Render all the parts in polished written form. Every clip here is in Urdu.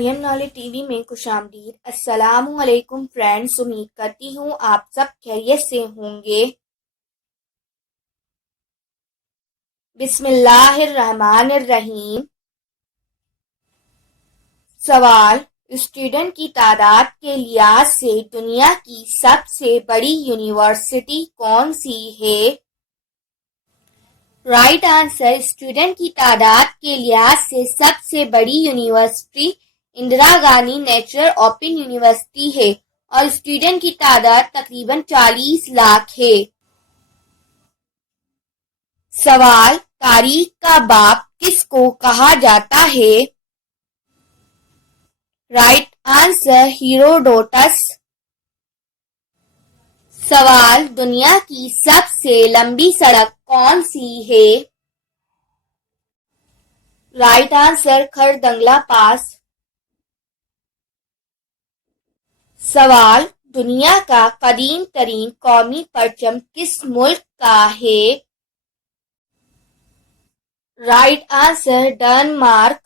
مریم نالج ٹی وی میں خوش آمدید۔ السلام علیکم فرینڈز، امید کرتی ہوں آپ سب خیریت سے ہوں گے۔ بسم اللہ الرحمن الرحیم۔ سوال: اسٹوڈنٹ کی تعداد کے لحاظ سے دنیا کی سب سے بڑی یونیورسٹی کون سی ہے؟ رائٹ آنسر: اسٹوڈنٹ کی تعداد کے لحاظ سے سب سے بڑی university Indira Gandhi national open university ہے اور اسٹوڈنٹ کی تعداد تقریباً 40 لاکھ ہے۔ سوال: تاریخ کا باپ کس کو کہا جاتا ہے؟ Right answer: Herodotus. سوال: دنیا کی سب سے لمبی سڑک کون سی ہے؟ رائٹ آنسر: کھردنگلا پاس۔ سوال: دنیا کا قدیم ترین قومی پرچم کس ملک کا ہے؟ Right answer: Denmark.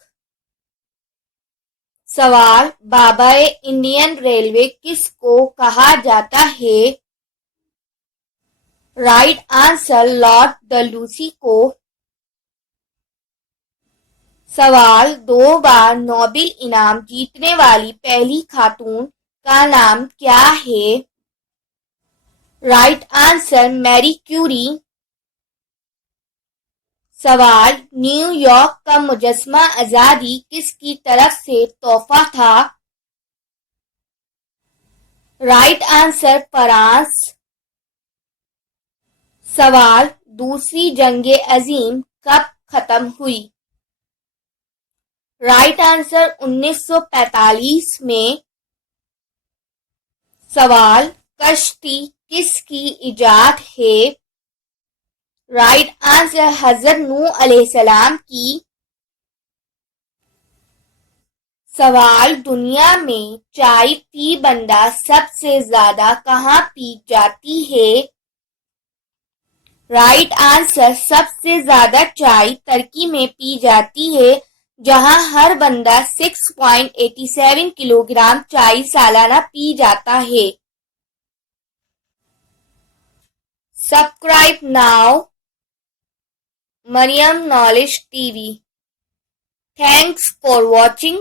سوال: بابائے انڈین ریلوے کس کو کہا جاتا ہے؟ رائٹ آنسر: لارڈ ڈلہوسی کو۔ سوال: 2 بار نوبل انعام جیتنے والی پہلی خاتون کا نام کیا ہے؟ Right answer: Marie Curie. سوال: نیو یارک کا مجسمہ آزادی کس کی طرف سے تحفہ تھا؟ Right answer: France. سوال: دوسری جنگ عظیم کب ختم ہوئی؟ رائٹ آنسر: 1945 میں۔ سوال: کشتی کس کی ایجاد ہے؟ رائٹ آنسر: حضرت نوح علیہ السلام کی۔ سوال: دنیا میں چائے فی بندہ سب سے زیادہ کہاں پی جاتی ہے؟ رائٹ آنسر: سب سے زیادہ چائے ترکی میں پی جاتی ہے، جہاں ہر بندہ 6.87 کلو گرام چائے سالانہ پی جاتا ہے۔ Subscribe now Maryam knowledge T V. Thanks for watching.